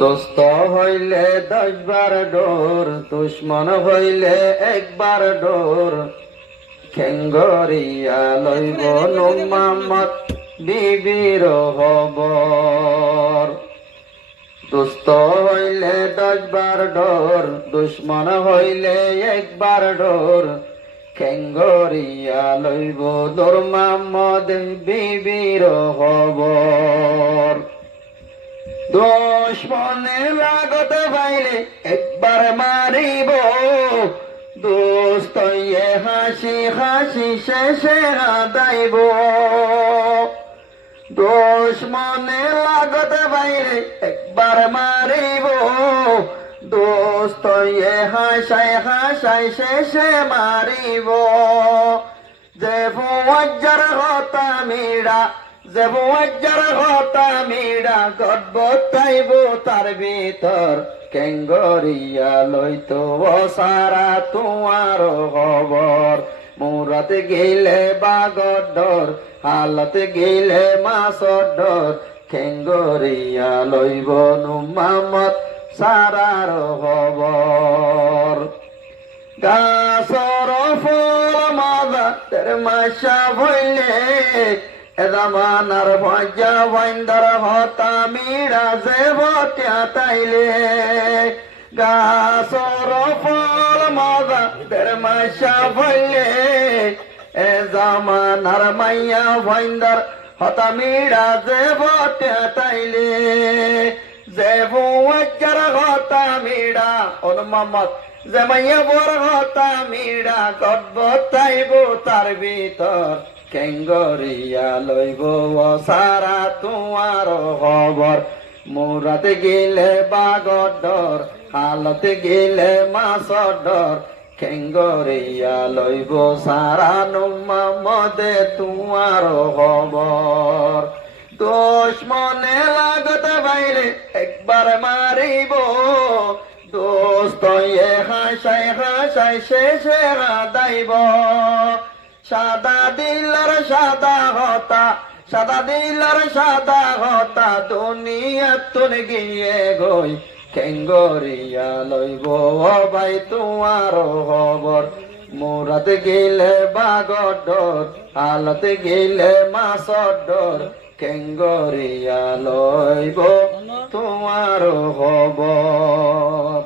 দোস্ত হইলে 10 বার ডোর, দুশ্মন হইলে 1 বার ডোর। খেঙ্গরিয়া লইব নূর মোহাম্মদ বিবির খবর। দোস্ত হইলে 10 বার ডোর, দুশ্মন হইলে 1 বার ডোর। খেঙ্গরিয়া লইব নূর মোহাম্মদ বিবির খবর। দুশ্মনে লাগত পাইলে 1 বার মারিব, দোস্ত হাসি হাসি শেষে হাদাইব। দুশ্মনে লাগত পাইলে 1 বার মারিব, দোস্ত হাসাই হাসাই শেষে মারিব। যে ফুয়াজ্জার হতা মিড়া, যে ফুয়াজ্জার হতা মিড়া, গডবতাইব তার ভিতর। কেঙ্গরিয়া লইতো সারা তোমার খবর। মুরাত গেলে বাগর ডর, হালত গেলে মাসর ডর। কেঙ্গরিয়া লইব নূর মোহাম্মদ সারার খবর। গাছর ফুল মাদা তের মাসা ভইলে, এদামানার ভজা বন্দর হতা মিড়া যে বটিয়া তাইলে। গাছর ফুল মাদা তের মাসা ভইলে, এদামানার মাইয়া বন্দর হতা মিড়া যে বটিয়া তাইলে। যে ফুয়াজ্জার হতা মিড়া ও নূর মোহাম্মদ, যে মাইয়া বর হতা মিড়া, গডবতাইব তার ভিতর। কেঙ্গরিয়া লইব সারা তোমার খবর। মুরাত গেলে বাগর ডর, হালত গেলে মাসর ডর। কেঙ্গরিয়া লইব সারা নূর মোহাম্মদ তোমার খবর। দুশ্মনে লাগত পাইলে 1 বার মারিব, দোস্ত হাসাই হাসাই শেষে হাদাইব। সাদা দিলার সাদা হতা, সাদা দিলার সাদা হতা, দুনিয়া তুন গিয়ে গই। কেঙ্গরিয়া লইব ভাই তোমার খবর। মুরাত গেলে বাগর ডর, হালত গেলে মাসর ডর। কেঙ্গরিয়া লইব তোমার খবর।